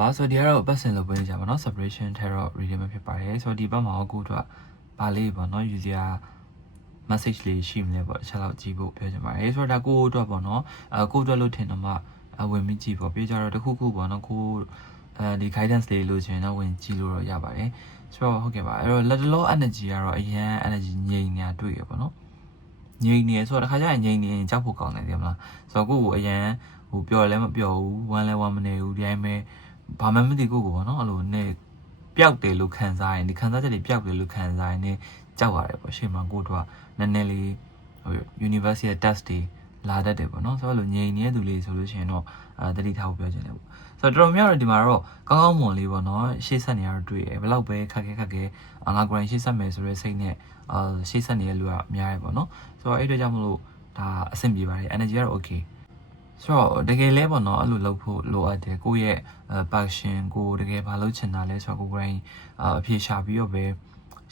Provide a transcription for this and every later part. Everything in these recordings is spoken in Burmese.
ပါဆိုတော့ဒီကတော့ပတ်စင်လို့ပြောနေကြပါတော့ separation terror reading ဖြစ်ပါတယ်ဆိုတော့ဒီဘက်မှာကိုတို့ကဗာလေးပေါ့နော် user message လေးရှိမလဲပေါ့တစ်ချက်လောက်ကြည့်ဖို့ပြောချင်ပါတယ်ဆိုတော့ဒါကိုတို့ပေါ့နော်အဲကိုတို့လို့ထင်တော့မှအဝင်မိကြည့်ပေါ့ပြီးကြတော့တခုခုပေါ့နော်ကိုအဲဒီ guidance လေးလို့ချင်တော့ဝင်ကြည့်လို့တော့ရပါတယ်ဆိုတော့ဟုတ်ကဲ့ပါအဲ့တော့ let low energy ကတော့အရန် energy ငြိမ်နေတာတွေ့ရပေါ့နော်ငြိမ်နေဆိုတော့တစ်ခါကျရင်ငြိမ်နေရင်ကြောက်ဖို့ကောင်းတယ်ဒီမလားဆိုတော့ကိုကိုအရန်ဟိုပြောလည်းမပြောဘူးဝမ်းလည်းဝမ်းမနေဘူးဒီတိုင်းပဲ ဘာမှမသိကိုကိုပေါ့နော်အဲ့လိုနဲ့ပျောက်တယ်လို့ခံစားရင်ဒီခံစားချက်တွေပျောက်တယ်လို့ခံစားရင်ねကြောက်ရတယ်ပေါ့ရှေ့မှာကိုတို့ကနည်းနည်းလေးဟို university ရဲ့ test တွေလာတတ်တယ်ပေါ့နော်ဆိုတော့လို့ငြိမ်နေတဲ့သူလေးဆိုလို့ရှိရင်တော့အဲတတိထားဖို့ပြောချင်တယ်ပေါ့ဆိုတော့တော်တော်များတော့ဒီမှာတော့ကောင်းကောင်းမွန်လေးပေါ့နော်ရှေ့ဆက်နေရတော့တွေ့ရဘယ်လောက်ပဲခက်ခဲခက်ခဲအငါကိုယ်တိုင်ရှေ့ဆက်မယ်ဆိုတဲ့စိတ်နဲ့အာရှေ့ဆက်နေတဲ့လူကအများကြီးပေါ့နော်ဆိုတော့အဲ့အတွက်ကြောင့်မလို့ဒါအဆင်ပြေပါတယ် energy ကတော့ okay ဆိုတော့တကယ်လဲပေါ့နော်အဲ့လိုလုပ်ဖို့လိုအပ်တယ်ကိုယ့်ရဲ့ passion ကိုတကယ်ဘာလုပ်ချင်တာလဲဆိုတော့ကိုယ်ကိုယ်တိုင်အဖြေရှာပြီးတော့ပဲ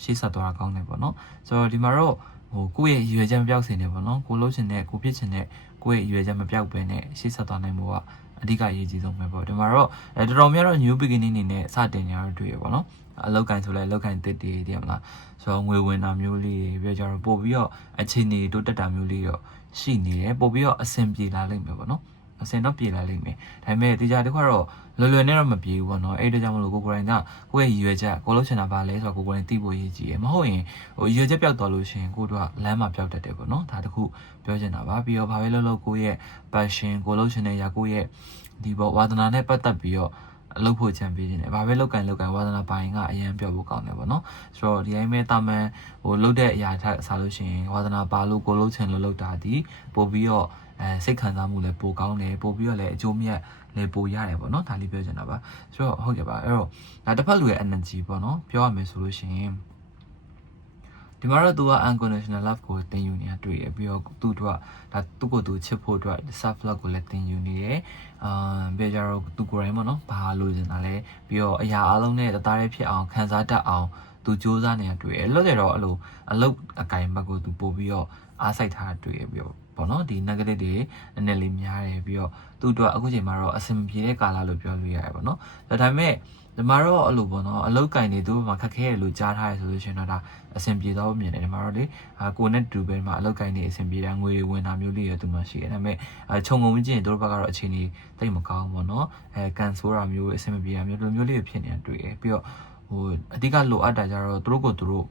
ရှေ့ဆက်သွားတာကောင်းတယ်ပေါ့နော်ဆိုတော့ဒီမှာတော့ဟိုကိုယ့်ရဲ့ရည်ရွယ်ချက်မပြောက်စေနဲ့ပေါ့နော်ကိုလုပ်ချင်တဲ့ကိုဖြစ်ချင်တဲ့ကိုယ့်ရဲ့ရည်ရွယ်ချက်မပြောက်ဘဲနဲ့ရှေ့ဆက်သွားနိုင်ဖို့ကအဓိကအရေးကြီးဆုံးပဲပေါ့ဒီမှာတော့အဲတော်တော်များတော့ new beginning အနေနဲ့စတင်နေရတော့တွေ့ရပေါ့နော် အလောက်ကန်ဆိုလဲအလောက်ကန်တစ်တည်တည်မလားဆိုတော့ငွေဝင်တာမျိုးလေးတွေပြီးတော့ပို့ပြီးတော့အခြေအနေတိုးတက်တာမျိုးလေးတော့ရှိနေတယ်ပို့ပြီးတော့အဆင်ပြေလာလိမ့်မယ်ပေါ့နော်အစင်တော့ပြေလာလိမ့်မယ်ဒါပေမဲ့တေချာတခွတော့လွယ်လွယ်နဲ့တော့မပြေဘူးပေါ့နော်အဲ့ဒါကြောင့်မလို့ကိုကိုရိုင်းကကိုယ့်ရဲ့ရည်ရွယ်ချက်ကိုလို့ချင်တာပါလဲဆိုတော့ကိုကိုရိုင်းသိဖို့ရည်ကြီးရယ်မဟုတ်ရင်ဟိုရည်ရွယ်ချက်ပျောက်သွားလို့ရှိရင်ကိုတို့ကလမ်းမှာပျောက်တတ်တယ်ပေါ့နော်ဒါတခုပြောချင်တာပါပြီးတော့ဘာပဲလုပ်လို့ကိုယ့်ရဲ့ passion ကိုလို့ချင်တဲ့ຢာကိုယ့်ရဲ့ဒီပေါ့ဝါသနာနဲ့ပတ်သက်ပြီးတော့ အလုပ်ဖို့ချန်ပေးခြင်းတယ်။ဘာပဲလုပ်ကန်လုပ်ကန်ဝါသနာပိုင်းကအရင်ပြောဖို့ကောင်းတယ်ပေါ့နော်။ဆိုတော့ဒီတိုင်းပဲတာမန်ဟိုလုပ်တဲ့အရာထက်ဆာလို့ရှိရင်ဝါသနာပါလို့ကိုလုပ်ချင်လို့လုပ်တာဒီပို့ပြီးတော့အဲစိတ်ခံစားမှုလည်းပိုကောင်းတယ်ပို့ပြီးတော့လည်းအကျိုးမြတ်လည်းပိုရတယ်ပေါ့နော်ဒါလေးပြောချင်တာပါဆိုတော့ဟုတ်ကဲ့ပါအဲ့တော့ဒါတစ်ဖက်လူရဲ့ energy ပေါ့နော်ပြောရမယ်ဆိုလို့ရှိရင် ဒီမှာတော့သူက unconditional love ကိုသင်ယူနေတာတွေ့ရပြီးတော့သူတို့ကဒါသူ့ကိုယ်သူချစ်ဖို့အတွက် self love ကိုလည်းသင်ယူနေတယ်အာပြီးကြတော့သူကိုယ်တိုင်ပေါ့နော်ဘာလို့ကျင်တာလဲပြီးတော့အရာအလုံးနဲ့တသားတည်းဖြစ်အောင်ခံစားတတ်အောင်သူစူးစမ်းနေတာတွေ့ရလို့ကြတော့အဲ့လိုအလုတ်အကင်ဘက်ကိုသူပို့ပြီးတော့အားစိုက်ထားတွေ့ရပြီးတော့ပေါ့နော်ဒီ negative တွေနည်းနည်းလေးများတယ်ပြီးတော့သူ့အတွက်အခုချိန်မှာတော့အဆင်ပြေတဲ့ကာလလို့ပြောလို့ရတယ်ပေါ့နော်ဒါပေမဲ့ ဒီမှာတော့အဲ့လိုပေါ့နော်အလုတ်ကင်နေသူ့မှာခက်ခဲရလို့ကြားထားရဆိုလို့ရှိရင်တော့ဒါအဆင်ပြေတော့မြင်တယ်ဒီမှာတော့လေအာကိုနဲ့တူပဲမှာအလုတ်ကင်နေအဆင်ပြေတာငွေဝင်တာမျိုးလေးရသူမှရှိတယ်ဒါပေမဲ့အခြုံငုံကြည့်ရင်တို့ဘက်ကတော့အခြေအနေတိတ်မကောင်းဘူးပေါ့နော်အဲကန်ဆိုးတာမျိုးအဆင်မပြေတာမျိုးဒီလိုမျိုးလေးဖြစ်နေတာတွေ့ရပြီးတော့ဟိုအဓိကလိုအပ်တာကြတော့သူတို့ကိုသူတို့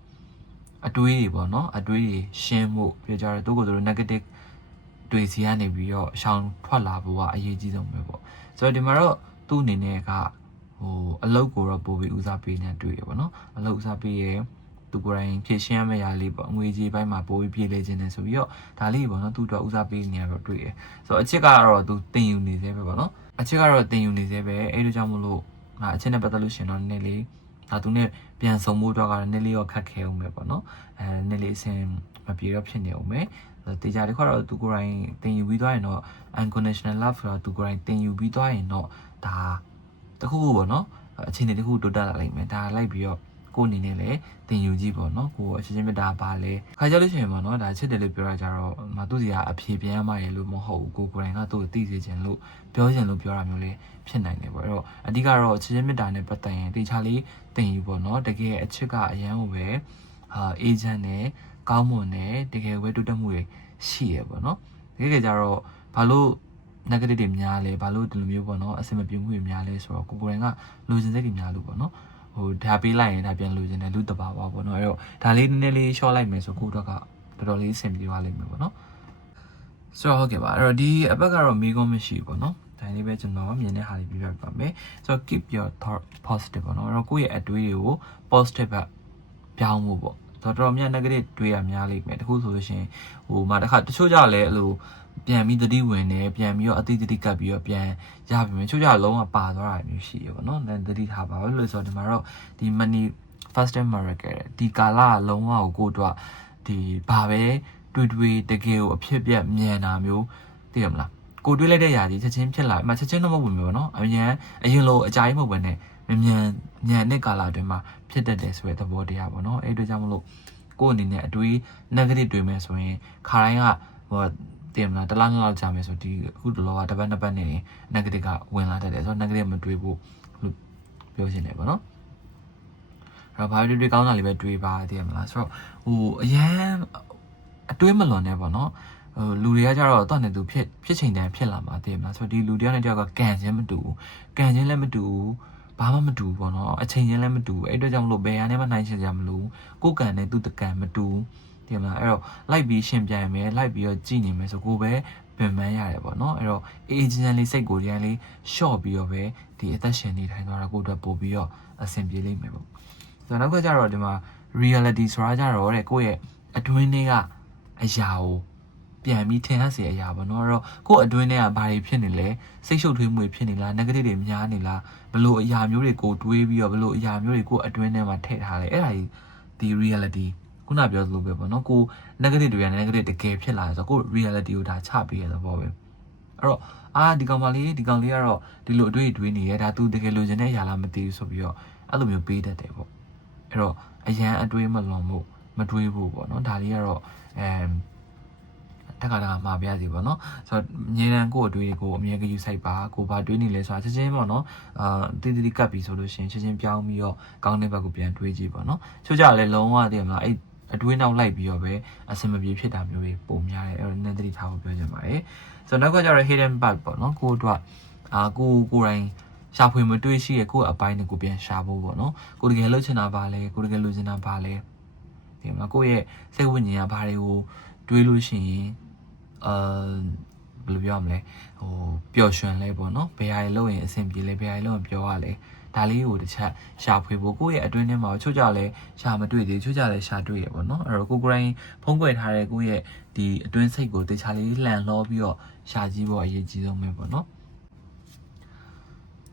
အတွေးတွေပေါ့နော်အတွေးတွေရှင်းဖို့ပြောကြတယ်သူတို့ကိုသူတို့ negative တွေစီကနေပြီးတော့ရှောင်ထွက်လာဖို့ကအရေးကြီးဆုံးပဲပေါ့ဆိုတော့ဒီမှာတော့သူ့အနေနဲ့က ဟိုအလုပ်ကိုတော့ပို့ပြီးဦးစားပေးနေတွေ့ရပေါ့နော်အလုပ်ဦးစားပေးရဲသူကိုယ်တိုင်ဖြည့်ရှင်းရမယ့်ရာလေးပေါ့ငွေကြီးပိုင်းမှာပို့ပြီးပြည်လေခြင်းနဲ့ဆိုပြီးတော့ဒါလေးပေါ့နော်သူ့အတွက်ဦးစားပေးနေရတော့တွေ့ရဆိုတော့အချစ်ကတော့သူတင်ယူနေသေးပဲပေါ့နော်အချစ်ကတော့တင်ယူနေသေးပဲအဲ့လိုကြောင့်မလို့ငါအချစ်နဲ့ပတ်သက်လို့ရှင်တော့နည်းနည်းလေးဒါသူနဲ့ပြန်ဆုံမှုတော့ကတော့နည်းလေးရောခက်ခဲအောင်ပဲပေါ့နော်အဲနည်းလေးအဆင်မပြေတော့ဖြစ်နေအောင်ပဲတေချာတခွတော့သူကိုယ်တိုင်တင်ယူပြီးသွားရင်တော့ unconditional love ဆိုတာသူကိုယ်တိုင်တင်ယူပြီးသွားရင်တော့ဒါ တခုခုပေါ့နော်အခြေအနေတခုတိုးတက်လာလိမ့်မယ်ဒါလိုက်ပြီးတော့ကိုယ်အနေနဲ့လည်းတင်ယူကြည့်ပေါ့နော်ကိုယ်အချင်းချင်းမြတ်တာပါလေခါကြလို့ရှိရင်ပေါ့နော်ဒါချစ်တယ်လို့ပြောရကြတော့မသူစီကအဖြေပြန်ရမှရလို့မဟုတ်ဘူးကိုယ်ကိုယ်တိုင်ကသူ့ကိုသိစေချင်လို့ပြောချင်လို့ပြောတာမျိုးလေးဖြစ်နိုင်တယ်ပေါ့အဲ့တော့အဓိကတော့ချစ်ချင်းမြတ်တာနဲ့ပတ်သက်ရင်တေချာလေးတင်ယူပေါ့နော်တကယ်အချစ်ကအရန်ကိုပဲအာအေဂျင့်နဲ့ကောင်းမွန်တဲ့တကယ်ဝဲတိုးတက်မှုတွေရှိရပေါ့နော်တကယ်ကြတော့ဘာလို့ negative တွေများလဲဘာလို့ဒီလိုမျိုးပေါ့နော်အဆင်မပြေမှုတွေများလဲဆိုတော့ကိုကိုယ်တိုင်ကလိုချင်စိတ်တွေများလို့ပေါ့နော်ဟိုဒါပေးလိုက်ရင်ဒါပြန်လိုချင်တယ်လူတဘာဝပေါ့နော်အဲ့တော့ဒါလေးနည်းနည်းလေး short လိုက်မယ်ဆိုကိုတော့ကတော်တော်လေးအဆင်ပြေသွားလိမ့်မယ်ပေါ့နော်ဆိုတော့ဟုတ်ကဲ့ပါအဲ့တော့ဒီအပတ်ကတော့မိကုန်းမရှိဘူးပေါ့နော်ဒါလေးပဲကျွန်တော်မြင်တဲ့ဟာလေးပြပြပါမယ်ဆိုတော့ keep your thought positive ပေါ့နော်အဲ့တော့ကိုယ့်ရဲ့အတွေးတွေကို positive ကပြောင်းဖို့ပေါ့တော်တော်များ negative တွေးရများလိမ့်မယ်တခုဆိုလို့ရှိရင်ဟိုမှာတစ်ခါတချို့ကြလဲအဲ့လို ပြန်ပြီးတတိဝင်နေပြန်ပြီးတော့အတိတတိကပ်ပြီးတော့ပြန်ရပြီမယ်ချို့ကြလုံးဝပါသွားတာမျိုးရှိရပေါ့နော်တတိထားပါပဲလို့ဆိုတော့ဒီမှာတော့ဒီ money first time miracle ဒီကာလကလုံးဝကိုကိုတော့ဒီဘာပဲတွေ့တွေ့တကယ်ကိုအဖြစ်ပြက်မြန်တာမျိုးသိရမလားကိုတွေးလိုက်တဲ့ຢာကြီးချက်ချင်းဖြစ်လာမှချက်ချင်းတော့မဟုတ်ဘူးမျိုးနော်အရင်အရင်လိုအကြိုက်မဟုတ်ဘဲနဲ့မြန်မြန်နဲ့ကာလအတွင်းမှာဖြစ်တတ်တယ်ဆိုတဲ့သဘောတရားပေါ့နော်အဲ့အတွက်ကြောင့်မလို့ကိုယ့်အနေနဲ့အတွေး negative တွေးမယ်ဆိုရင်ခါတိုင်းကဟို တင်မလားတလားလောက်ကြာမယ်ဆိုဒီအခုတလောကတစ်ပတ်နှစ်ပတ်နေ negative ကဝင်လာတတ်တယ်ဆိုတော့ negative မတွေးဖို့လို့ပြောချင်တယ်ပေါ့နော်အဲ့တော့ဘာတွေတွေကောင်းတာလေးပဲတွေးပါတည်ရမလားဆိုတော့ဟိုအရန်အတွေးမလွန်နဲ့ပေါ့နော်ဟိုလူတွေကကြတော့တော့နေသူဖြစ်ဖြစ်ချိန်တန်ဖြစ်လာမှာတည်ရမလားဆိုတော့ဒီလူတယောက်နဲ့တယောက်ကကန်ချင်းမတူဘူးကန်ချင်းလည်းမတူဘူးဘာမှမတူဘူးပေါ့နော်အချိန်ချင်းလည်းမတူဘူးအဲ့အတွက်ကြောင့်မလို့ဘယ်ဟာနဲ့မှနိုင်ချင်ကြမလို့ကိုယ်ကန်နဲ့သူတကန်မတူဘူး တည်ရမလားအဲ့တော့လိုက်ပြီးရှင်ပြိုင်မယ်လိုက်ပြီးတော့ကြည်နေမယ်ဆိုကိုယ်ပဲပင်ပန်းရတယ်ပေါ့နော်အဲ့တော့အေဂျင့်လေးစိတ်ကိုဒီကလေးရှော့ပြီးတော့ပဲဒီအသက်ရှင်နေထိုင်သွားတာကိုယ်အတွက်ပို့ပြီးတော့အဆင်ပြေလိမ့်မယ်ပေါ့ဆိုတော့နောက်ကကြတော့ဒီမှာ reality ဆိုတာကြတော့တဲ့ကိုယ့်ရဲ့အတွင်းထဲကအရာကိုပြန်ပြီးထင်ဟပ်စေအရာပေါ့နော်အဲ့တော့ကိုယ့်အတွင်းထဲကဘာတွေဖြစ်နေလဲစိတ်ရှုပ်ထွေးမှုတွေဖြစ်နေလား negative တွေများနေလားဘလို့အရာမျိုးတွေကိုတွေးပြီးတော့ဘလို့အရာမျိုးတွေကိုယ့်အတွင်းထဲမှာထည့်ထားလဲအဲ့ဒါကြီးဒီ reality ခုနပြောသလိုပဲပေါ့နော်ကို negative တွေက negative တကယ်ဖြစ်လာတယ်ဆိုတော့ကို reality ကိုဒါချပေးရတဲ့ဘောပဲအဲ့တော့အာဒီကောင်မလေးဒီကောင်လေးကတော့ဒီလိုအတွေ့အတွေးနေရဒါသူတကယ်လိုချင်တဲ့အရာလားမသိဘူးဆိုပြီးတော့အဲ့လိုမျိုးပေးတတ်တယ်ပေါ့အဲ့တော့အရန်အတွေးမလွန်မှုမတွေးဘူးပေါ့နော်ဒါလေးကတော့အမ်တက္ကရာမှာပြရစီပေါ့နော်ဆိုတော့ငြင်းတန်းကိုအတွေ့တွေကိုအမြဲကယူဆိုင်ပါကိုဘာတွေးနေလဲဆိုတာချက်ချင်းပေါ့နော်အာတိတိကပ်ပြီးဆိုလို့ရှိရင်ချက်ချင်းပြောင်းပြီးတော့ကောင်းတဲ့ဘက်ကိုပြန်တွေးကြည့်ပေါ့နော်ချို့ကြလည်းလုံးဝတည်မလားအဲ့ အတွေးနောက်လိုက်ပြီးတော့ပဲအစမပြေဖြစ်တာမျိုးတွေပုံများတယ်အဲ့တော့နည်းနည်းသတိထားဖို့ပြောချင်ပါတယ်ဆိုတော့နောက်ကကျတော့ hidden part ပေါ့နော်ကိုတို့အာကိုကိုယ်တိုင်ရှာဖွေမတွေ့ရှိရဲ့ကိုယ့်အပိုင်းတွေကိုပြန်ရှာဖို့ပေါ့နော်ကိုတကယ်လှုပ်ချင်တာပါလဲကိုတကယ်လိုချင်တာပါလဲဒီမှာကိုယ့်ရဲ့စိတ်ဝိညာဉ်ကဘာတွေကိုတွေးလို့ရှိရင်အာ ဘယ်လိုပြောရမလဲဟိုပျော်ရွှင်လဲပေါ့နော်ဘယ်ဟာတွေလုပ်ရင်အဆင်ပြေလဲဘယ်ဟာတွေလုပ်ရင်ပျော်ရလဲဒါလေးကိုတစ်ချက်ရှာဖွေဖို့ကိုယ့်ရဲ့အတွင်းထဲမှာချို့ကြလဲရှာမတွေ့သေးချို့ကြလဲရှာတွေ့ရပေါ့နော်အဲ့တော့ကိုကိုယ်တိုင်ဖုံးကွယ်ထားတဲ့ကိုယ့်ရဲ့ဒီအတွင်းစိတ်ကိုတခြားလေးလှန်လှောပြီးတော့ရှာကြည့်ဖို့အရေးကြီးဆုံးပဲပေါ့နော်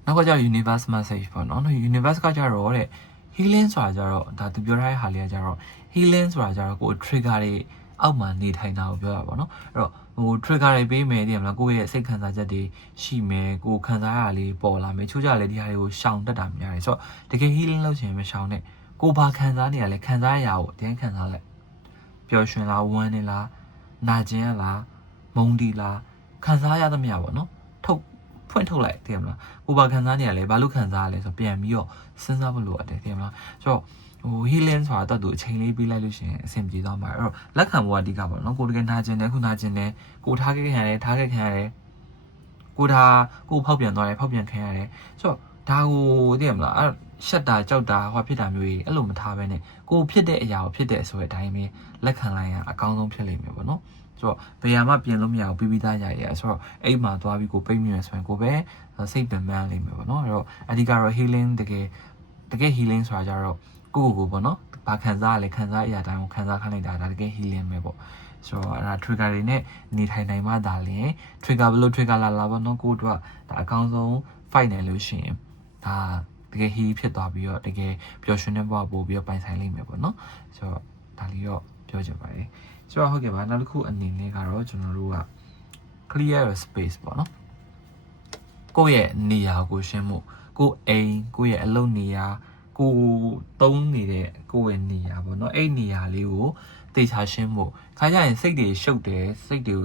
နောက်ကကျ universe message ပေါ့နော် universe ကကြတော့တဲ့ healing ဆိုတာကြတော့ဒါသူပြောထားတဲ့ဟာလေးကကြတော့ healing ဆိုတာကြတော့ကိုယ် trigger တွေအောက်မှာနေထိုင်တာကိုပြောတာပေါ့နော်အဲ့တော့ ဟို trigger တွေပေးမယ်တည်မလားကိုယ့်ရဲ့စိတ်ခံစားချက်တွေရှိမယ်ကိုယ်ခံစားရတာလေးပေါ်လာမယ်ချို့ကြလည်းဒီဟာတွေကိုရှောင်တတ်တာများတယ်ဆိုတော့တကယ် healing လုပ်ချင်ရင်မရှောင်နဲ့ကိုယ်ဘာခံစားနေရလဲခံစားရတာကိုအတင်းခံစားလိုက်ပျော်ရွှင်လားဝမ်းနေလားနာကျင်ရလားမုန်းတီလားခံစားရသမျှပေါ့နော်ထုတ်ဖွင့်ထုတ်လိုက်တည်မလားကိုယ်ဘာခံစားနေရလဲဘာလို့ခံစားရလဲဆိုတော့ပြန်ပြီးတော့စဉ်းစားဖို့လိုအပ်တယ်တည်မလားဆိုတော့ ဟို healing ဆိုတာတော့သူအချိန်လေးပေးလိုက်လို့ရှိရင်အဆင်ပြေသွားမှာအဲ့တော့လက်ခံဖို့အဓိကပေါ့နော်ကိုတကယ်နာကျင်တယ်ခုနာကျင်တယ်ကိုထားခဲ့ခံရတယ်ထားခဲ့ခံရတယ်ကိုထားကိုဖောက်ပြန်သွားတယ်ဖောက်ပြန်ခံရတယ်ဆိုတော့ဒါကိုသိရမလားအဲ့ရှက်တာကြောက်တာဟောဖြစ်တာမျိုးကြီးအဲ့လိုမထားဘဲနဲ့ကိုဖြစ်တဲ့အရာကိုဖြစ်တဲ့အဆိုတဲ့အတိုင်းပဲလက်ခံလိုက်ရင်အကောင်းဆုံးဖြစ်လိမ့်မယ်ပေါ့နော်ဆိုတော့ဘယ်ဟာမှပြင်လို့မရဘူးပြီးပြီးသားကြရဆိုတော့အဲ့မှာသွားပြီးကိုပိတ်မြွယ်ဆိုရင်ကိုပဲစိတ်ပင်ပန်းလိမ့်မယ်ပေါ့နော်အဲ့တော့အဓိကတော့ healing တကယ်တကယ် healing ဆိုတာကြတော့ ကိုယ့်ကိုယ်ကိုပေါ့နော်ဘာခံစားရလဲခံစားအရာတိုင်းကိုခံစားခိုင်းလိုက်တာဒါတကယ် healing ပဲပေါ့ဆိုတော့အဲ့ဒါ trigger တွေနဲ့နေထိုင်နိုင်မှဒါလျင် trigger ဘယ်လို trigger လာလာပေါ့နော်ကိုယ့်အတွက်ဒါအကောင်းဆုံး fight နိုင်လို့ရှိရင်ဒါတကယ် heal ဖြစ်သွားပြီးတော့တကယ်ပျော်ရွှင်တဲ့ဘဝပို့ပြီးတော့ပိုင်ဆိုင်လိမ့်မယ်ပေါ့နော်ဆိုတော့ဒါလေးတော့ပြောချင်ပါတယ်ဆိုတော့ဟုတ်ကဲ့ပါနောက်တစ်ခုအနေနဲ့ကတော့ကျွန်တော်တို့က clear your space ပေါ့နော်ကိုယ့်ရဲ့နေရာကိုရှင်းမှုကိုယ်အိမ်ကိုယ့်ရဲ့အလုပ်နေရာ ကိုတုံးနေတဲ့ကိုယ့်ရဲ့နေရာပေါ့နော်အဲ့နေရာလေးကိုတေချာရှင်းဖို့ခါကြရင်စိတ်တွေရှုပ်တယ်စိတ်တွေ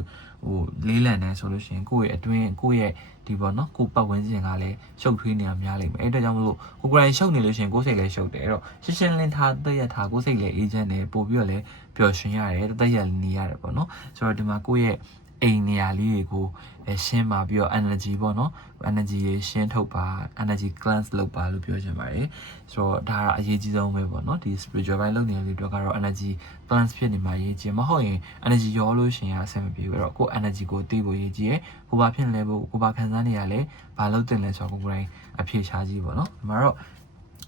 ဟိုလေးလံနေဆိုလို့ရှိရင်ကိုယ့်ရဲ့အတွင်းကိုယ့်ရဲ့ဒီပေါ့နော်ကိုပတ်ဝန်းကျင်ကလည်းရှုပ်ထွေးနေတာများလိမ့်မယ်အဲ့ဒါကြောင့်မလို့ကိုကိုယ်တိုင်ရှုပ်နေလို့ရှိရင်ကိုယ်စိတ်လည်းရှုပ်တယ်အဲ့တော့ရှင်းရှင်းလင်းထားတည့်ရထားကိုယ်စိတ်လည်းအေးချမ်းတယ်ပို့ပြီးတော့လည်းပျော်ရွှင်ရတယ်တည့်ရနေရတယ်ပေါ့နော်ဆိုတော့ဒီမှာကိုယ့်ရဲ့ အိမ်နေရာလေးတွေကိုရှင်းပါပြီးတော့ energy ပေါ့နော် energy ရေရှင်းထုတ်ပါ energy cleanse လုပ်ပါလို့ပြောချင်ပါတယ်ဆိုတော့ဒါကအရေးကြီးဆုံးပဲပေါ့နော်ဒီ spiritual ဘိုင်းလုပ်နေတဲ့လူတွေကတော့ energy cleanse ဖြစ်နေမှာရေးကြီးမဟုတ်ရင် energy ရောလို့ရှင်ရအဆင်မပြေဘူးအဲ့တော့ကိုယ် energy ကိုသိဖို့ရေးကြီးရယ်ကိုဘာဖြစ်လဲဖို့ကိုဘာခံစားနေရလဲဘာလုပ်တင်လဲဆိုတော့ကိုယ်ကိုယ်တိုင်အဖြေရှားကြည့်ပေါ့နော်ဒီမှာတော့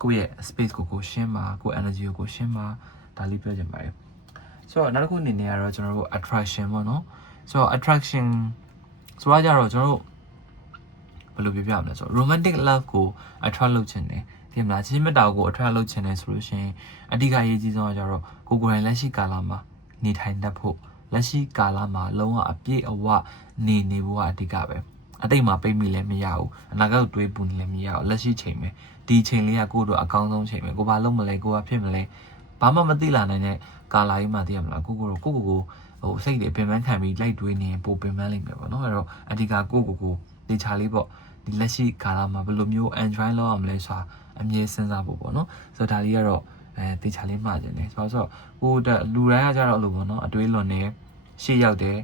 ကိုယ့်ရဲ့ space ကိုကိုရှင်းပါကိုယ် energy ကိုကိုရှင်းပါဒါလေးပြောချင်ပါတယ်ဆိုတော့နောက်တစ်ခုအနေနဲ့ကတော့ကျွန်တော်တို့ attraction ပေါ့နော် ဆိုတော့ attraction ဆိုတော့ကြတော့ကျွန်တော်တို့ဘယ်လိုပြောပြမလဲဆိုတော့ romantic love ကို attract လုပ်ချင်တယ်ဒီမလားချင်းမြတ်တာကို attract လုပ်ချင်တယ်ဆိုလို့ရှိရင်အဓိကအရေးကြီးဆုံးကကြတော့ကိုကိုယ်တိုင်လက်ရှိကာလမှာနေထိုင်တတ်ဖို့လက်ရှိကာလမှာလုံးဝအပြည့်အဝနေနေဖို့ကအဓိကပဲအတိတ်မှာပိတ်မိလည်းမရဘူးအနာဂတ်တွေးပူနေလည်းမရဘူးလက်ရှိချိန်ပဲဒီချိန်လေးကကိုယ့်တို့အကောင်းဆုံးချိန်ပဲကိုဘာလုပ်မလဲကိုဘာဖြစ်မလဲဘာမှမသိလာနိုင်တဲ့ကာလာကြီးမှသိရမလားကိုကိုတော့ကိုကိုကို ဟိုစိတ်တွေပင်ပန်းခံပြီးလိုက်တွေးနေရင်ပိုပင်ပန်းလိမ့်မယ်ပေါ့နော်အဲ့တော့အဓိကကိုကိုကိုနေချာလေးပေါ့ဒီလက်ရှိကာလမှာဘယ်လိုမျိုး enjoy လုပ်ရမလဲဆိုတာအမြဲစဉ်းစားဖို့ပေါ့နော်ဆိုတော့ဒါလေးကတော့အဲတေချာလေးမှားခြင်းတယ်ဆိုတော့ကိုတက်လူတိုင်းကကြတော့အဲ့လိုပေါ့နော်အတွေးလွန်နေရှေ့ရောက်တယ်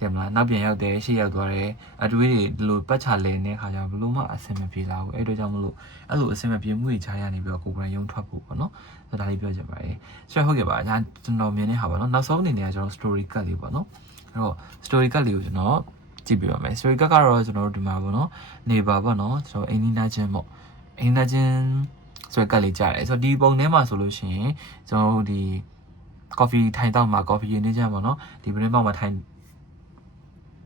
တယ်မလားနောက်ပြန်ရောက်တယ်ရှေ့ရောက်သွားတယ်အတွေးတွေဒီလိုပတ်ချလဲနေတဲ့ခါကျဘလို့မှအဆင်မပြေလာဘူးအဲ့တော့ကြောင့်မလို့အဲ့လိုအဆင်မပြေမှုတွေခြားရနေပြီးတော့ကိုယ်ကရုံထွက်ဖို့ပေါ့နော်ဆိုတော့ဒါလေးပြောချင်ပါတယ်ဆိုတော့ဟုတ်ကဲ့ပါကျွန်တော်မြင်နေတာပါနော်နောက်ဆုံးအနေနဲ့ကကျွန်တော် story cut လေးပေါ့နော်အဲ့တော့ story cut လေးကိုကျွန်တော်ကြည့်ပြပါမယ် story cut ကတော့ကျွန်တော်တို့ဒီမှာပေါ့နော်နေပါပေါ့နော်ကျွန်တော်အင်းနီနာချင်းပေါ့အင်းနီနာချင်းဆိုရကတ်လေးကြားတယ်ဆိုတော့ဒီပုံထဲမှာဆိုလို့ရှိရင်ကျွန်တော်တို့ဒီ coffee ထိုင်တော့မှာ coffee ရင်းနေကြပါတော့ဒီပရင်းပေါက်မှာထိုင်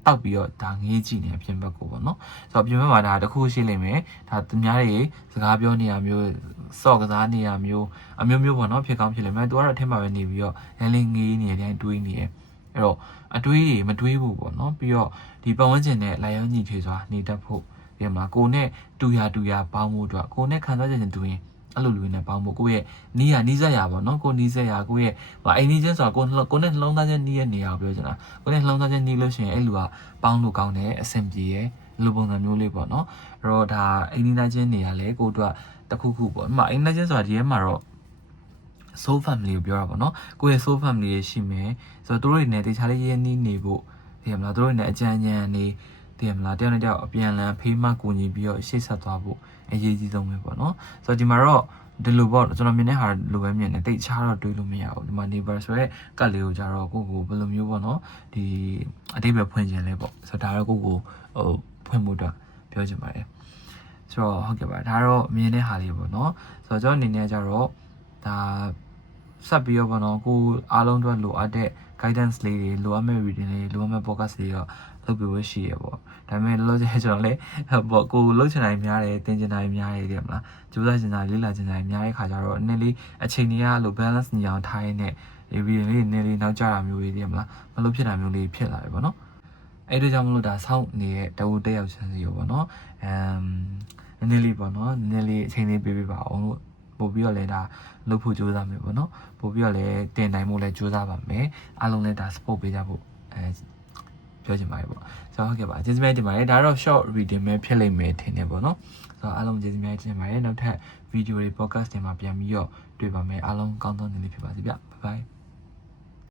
တောက်ပြီးတော့ဒါငေးကြည့်နေပြင်ဘက်ကိုပေါ့နော်ဆိုတော့ပြင်ဘက်မှာဒါတစ်ခုရှိလိမ့်မယ်ဒါသူများတွေစကားပြောနေရမျိုးစော့ကစားနေရမျိုးအမျိုးမျိုးပေါ့နော်ဖြစ်ကောင်းဖြစ်လိမ့်မယ်သူကတော့အထက်မှာပဲနေပြီးတော့လင်းလင်းငေးနေတယ်တိုင်းတွေးနေတယ်အဲ့တော့အတွေးတွေမတွေးဘူးပေါ့နော်ပြီးတော့ဒီပတ်ဝန်းကျင်နဲ့လိုက်ရောညီထွေစွာနေတတ်ဖို့ဒီမှာကိုနဲ့တူရတူရပေါင်းမှုအတွက်ကိုနဲ့ခံစားချက်ချင်းတူရင် အဲ့လိုလူတွေနဲ့ပေါင်းဖို့ကိုယ့်ရဲ့နီးရနီးစက်ရပါတော့ကိုနီးစက်ရကိုယ့်ရဲ့ဟိုအိမ်နီးချင်းဆိုတာကိုကိုနဲ့နှလုံးသားချင်းနီးရဲ့နေရာကိုပြောချင်တာကိုနဲ့နှလုံးသားချင်းနီးလို့ရှိရင်အဲ့လူကပေါင်းလို့ကောင်းတယ်အဆင်ပြေရဲ့လူပုံစံမျိုးလေးပေါ့နော်အဲ့တော့ဒါအိမ်နီးသားချင်းနေရာလေကိုတို့ကတခုခုပေါ့ဒီမှာအိမ်နီးသားချင်းဆိုတာဒီထဲမှာတော့ soul family ကိုပြောတာပေါ့နော်ကိုယ့်ရဲ့ soul family တွေရှိမယ်ဆိုတော့တို့တွေနဲ့တခြားလေးရင်းနှီးနေဖို့သိရမလားတို့တွေနဲ့အကြံဉာဏ်နေ သိရမလားတယောက်နဲ့တယောက်အပြန်အလှန်ဖေးမကူညီပြီးတော့ရှေ့ဆက်သွားဖို့အရေးကြီးဆုံးပဲပေါ့နော်ဆိုတော့ဒီမှာတော့ဒီလိုပေါ့ကျွန်တော်မြင်တဲ့ဟာလိုပဲမြင်တယ်တိတ်ချားတော့တွေးလို့မရဘူးဒီမှာ neighbor ဆိုရဲကတ်လေးကိုကြတော့ကိုကိုဘယ်လိုမျိုးပေါ့နော်ဒီအတိတ်ပဲဖွင့်ခြင်းလဲပေါ့ဆိုတော့ဒါတော့ကိုကိုဟိုဖွင့်ဖို့တော့ပြောချင်ပါတယ်ဆိုတော့ဟုတ်ကဲ့ပါဒါတော့မြင်တဲ့ဟာလေးပေါ့နော်ဆိုတော့ကျွန်တော်အနေနဲ့ကြတော့ဒါဆက်ပြီးတော့ဗောနော်ကိုအားလုံးအတွက်လိုအပ်တဲ့ guidance လေးတွေလိုအပ်မဲ့ reading လေးလိုအပ်မဲ့ podcast တွေတော့ လုပ်ပြီးဝရှိရပေါ့ဒါပေမဲ့လောလောဆယ်ကျွန်တော်လည်းပေါ့ကိုလှုပ်ချင်တိုင်းများတယ်တင်ချင်တိုင်းများတယ်တဲ့မလားကြိုးစားချင်တာလေးလာချင်တိုင်းများတဲ့ခါကျတော့နည်းလေးအချိန်တွေကလို balance ညီအောင်ထားရင်းနဲ့ reading လေးနည်းလေးနောက်ကျတာမျိုးလေးတဲ့မလားမလို့ဖြစ်တာမျိုးလေးဖြစ်လာပြီပေါ့နော်အဲ့ဒါကြောင့်မလို့ဒါစောင့်နေတဲ့တဝူတက်ရောက်ချင်စီရောပေါ့နော်အမ်နည်းနည်းလေးပေါ့နော်နည်းနည်းလေးအချိန်လေးပေးပေးပါအောင်လို့ပို့ပြီးတော့လည်းဒါလုပ်ဖို့ကြိုးစားမယ်ပေါ့နော်ပို့ပြီးတော့လည်းတင်နိုင်မှုလည်းကြိုးစားပါမယ်အားလုံးလည်းဒါ support ပေးကြဖို့အဲ ပြောချင်ပါတယ်ပေါ့ဆိုတော့ဟုတ်ကဲ့ပါကျေးဇူးများတင်ပါတယ်ဒါတော့ short reading ပဲဖြစ်လိမ့်မယ်ထင်တယ်ပေါ့နော်ဆိုတော့အားလုံးကျေးဇူးများတင်ပါတယ်နောက်ထပ် video တွေ podcast တွေမှာပြန်ပြီးတော့တွေ့ပါမယ်အားလုံးကောင်းသောနေ့လေးဖြစ်ပါစေဗျ bye bye